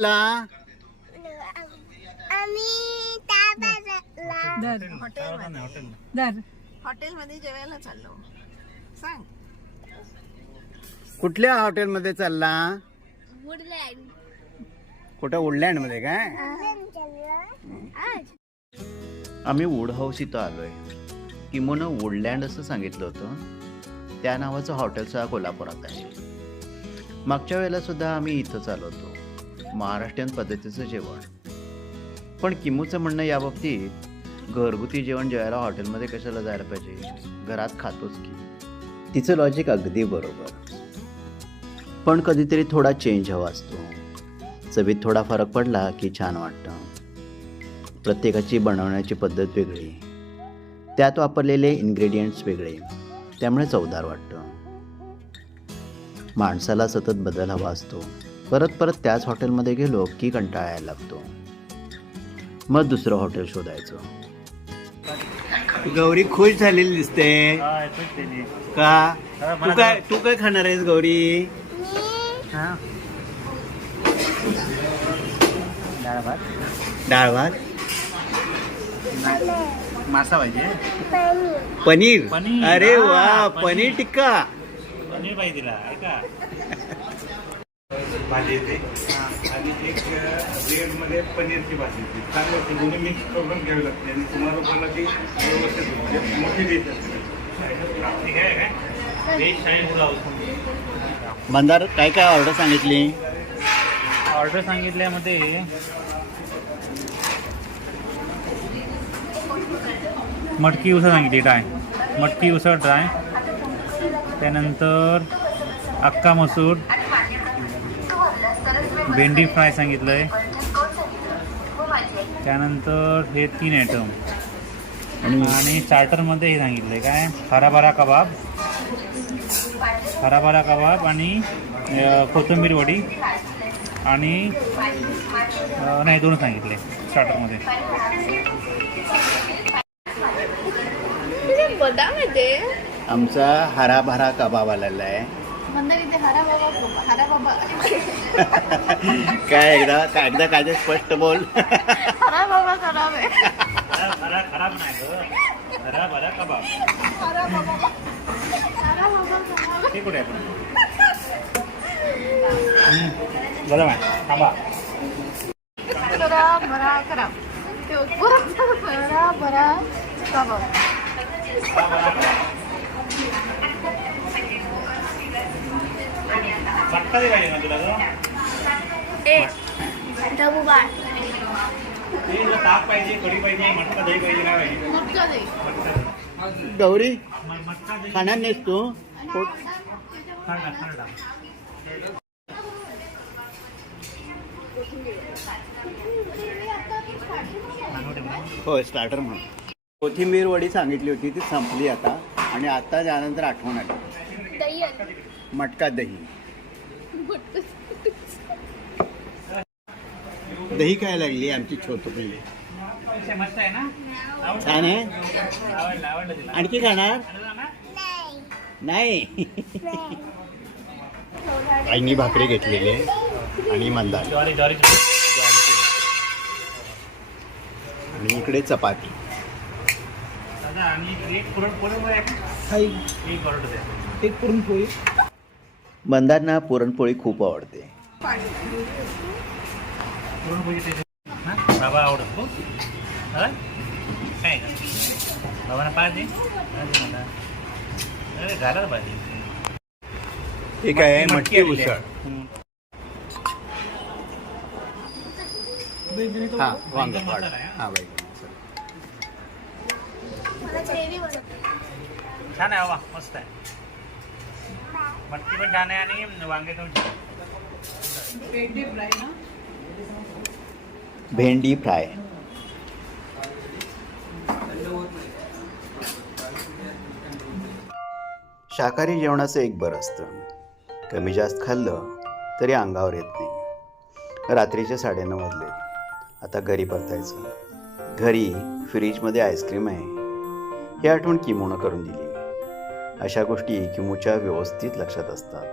ला हॉटेलमध्ये जेवायला चाललो. सांग कुठल्या हॉटेलमध्ये चालला? वुडलँड. कुठं वुडलँड मध्ये काय? आम्ही वूड हाऊस इथं आलोय. किमोनं वुडलँड असं सांगितलं होतं. त्या नावाचं हॉटेलचा कोल्हापुरात आहे. मागच्या वेळेला सुद्धा आम्ही इथंच आलो होतो, महाराष्ट्रीयन पद्धतीचं जेवण. पण किमूचं म्हणणं याबाबतीत, घरगुती जेवण जेवायला हॉटेलमध्ये कशाला जायला पाहिजे, घरात खातोच की. तिचं लॉजिक अगदी बरोबर. पण कधीतरी थोडा चेंज हवा असतो. चवीत थोडा फरक पडला की छान वाटतं. प्रत्येकाची बनवण्याची पद्धत वेगळी, त्यात वापरलेले इन्ग्रेडियंट्स वेगळे, त्यामुळे चवदार वाटतं. माणसाला सतत बदल हवा असतो. परत परत त्याच हॉटेलमध्ये गेलो की कंटाळा यायला लागतो. मग दुसरं हॉटेल शोधायचं. गौरी खुश झालेली दिसते का? तू काय खाणार आहेस गौरी? डाळ भात मासा पाहिजे. पनीर. पनीर. अरे हा, वा, पनीर. पनीर टिक्का. पनीर पाहिजे तिला, ऐका. भाजी येते आणि एक ब्रेडमध्ये पनीरची भाजी येते. चांगलं होते, दोन्ही मिक्स करून घ्यावी लागते आणि तुम्हाला बोलला की व्यवस्थित म्हणजे मोठी डिश असते. ठीक आहे काय? Veg Chinese pulao. मंदार काय काय ऑर्डर सांगितली? ऑर्डर सांगितल्यामध्ये मटकी उसळ सांगितली ड्राय, मटकी उसळ ड्राय. त्यानंतर अक्का मसूर, भेंडी फ्राय सांगितलं आहे. त्यानंतर हे 3 आयटम आणि स्टार्टरमध्ये हे सांगितलं आहे काय, हराभरा कबाब आणि कोथिंबीर वडी आणि नाही 2 सांगितले स्टार्टरमध्ये. बदाम येते. आमचा हराभरा कबाब आलेला आहे. हरा बाबा काय एकदा काय ते स्पष्ट बोल. हरा बाबा खराब आहे. खराब नाही गं, हराभरा कबाब. हरा बाबा ते कुठे आहे? बरं आहे, थांबा. हरा खराब. हरा कबाब. मटका दे पाहिजे ना तुला गं? ताक पाहिजे, कढी पाहिजे, मटका दही पाहिजे, काय पाहिजे? मटका दे. गौरी मटका दही खाणार नाहीस तू? खांडा. हो, स्टार्टर म्हणून. कोथिंबीर वडी सांगितली होती, ती संपली आता. आणि आता त्यानंतर आठवण आली, दही मटका दही. दही काय लागली आमची छोटुकली. मस्त आहे ना? छान आहे. आवडलं तिला. आणखी खाणार नाही? आईनी भाकरी घेतलेली आहे आणि मंदार ज्वारीची. आणि इकडे चपाती. दादा आणि एक पुरणपोळी आहे का? एक ऑर्डर द्या. एक पुरणपोळी. मंदारना पुरणपोळी खूप आवडते. पुरणपोळी ते बाबा आवडतो. काय का बाबांना पाहिजे? अरे घालाच पाहिजे. ठीक आहे, मटकी उसळ. हा, वांग हा बाई. छान आहे बाबा, मस्त आहे. मटकी पण छान आहे आणि वांगे पण छान. भेंडी फ्राय. शाकाहारी जेवणाचं एक बरं असतं, कमी जास्त खाल्लं तरी अंगावर येत नाही. रात्रीचे 9:30 वाजले. आता घरी परतायचं. घरी फ्रीजमध्ये आईस्क्रीम आहे, ही आठवण किमोनं करून दिली. अशा गोष्टी किमूच्या व्यवस्थित लक्षात असतात.